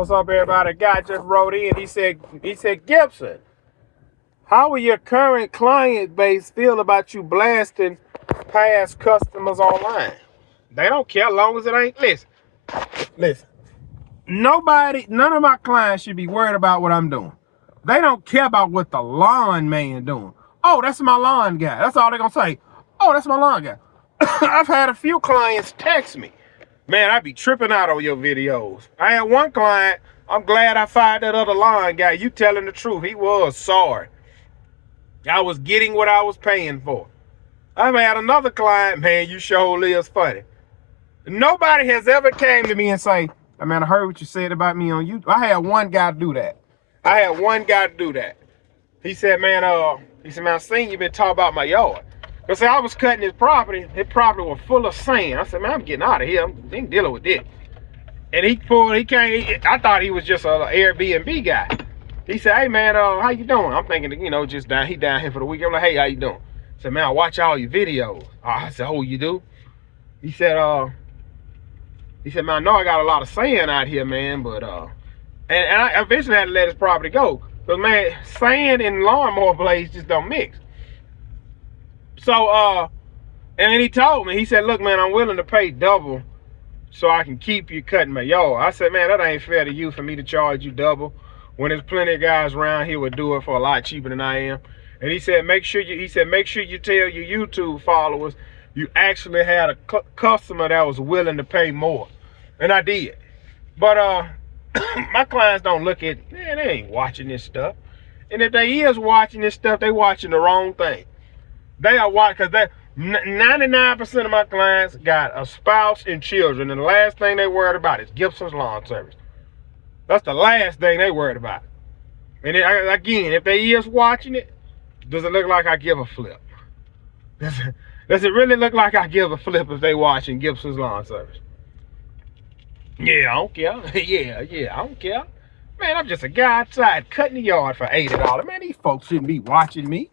What's up, everybody? A guy just wrote in. He said, Gibson, how will your current client base feel about you blasting past customers online? They don't care as long as it ain't. Listen. None of my clients should be worried about what I'm doing. They don't care about what the lawn man doing. Oh, that's my lawn guy. That's all they're gonna say. Oh, that's my lawn guy. I've had a few clients text me. Man, I be tripping out on your videos. I had one client, I'm glad I fired that other lawn guy. You telling the truth. He was sorry. I was getting what I was paying for. I've had another client, man, you surely is funny. Nobody has ever came to me and say, "Hey, man, I heard what you said about me on YouTube." I had one guy do that. He said, man, I seen you been talking about my yard. I said, I was cutting his property was full of sand. I said, man, I'm getting out of here. I ain't dealing with this. And I thought he was just an Airbnb guy. He said, hey man, how you doing? I'm thinking, he down here for the weekend. I'm like, hey, how you doing? I said, man, I watch all your videos. I said, oh, you do? He said, man, I know I got a lot of sand out here, man, but and I eventually had to let his property go. Because man, sand and lawnmower blades just don't mix. So and then he told me, he said, look, man, I'm willing to pay double so I can keep you cutting my yard. I said, man, that ain't fair to you for me to charge you double when there's plenty of guys around here would do it for a lot cheaper than I am. And he said, make sure you tell your YouTube followers you actually had a customer that was willing to pay more. And I did. But my clients don't look at, man, they ain't watching this stuff. And if they is watching this stuff, they watching the wrong thing. They are watching, because 99% of my clients got a spouse and children, and the last thing they worried about is Gibson's Lawn Service. That's the last thing they worried about. And again, if they is watching it, does it look like I give a flip? Does it really look like I give a flip if they watching Gibson's Lawn Service? Yeah, I don't care. yeah, I don't care. Man, I'm just a guy outside cutting the yard for $80. Man, these folks shouldn't be watching me.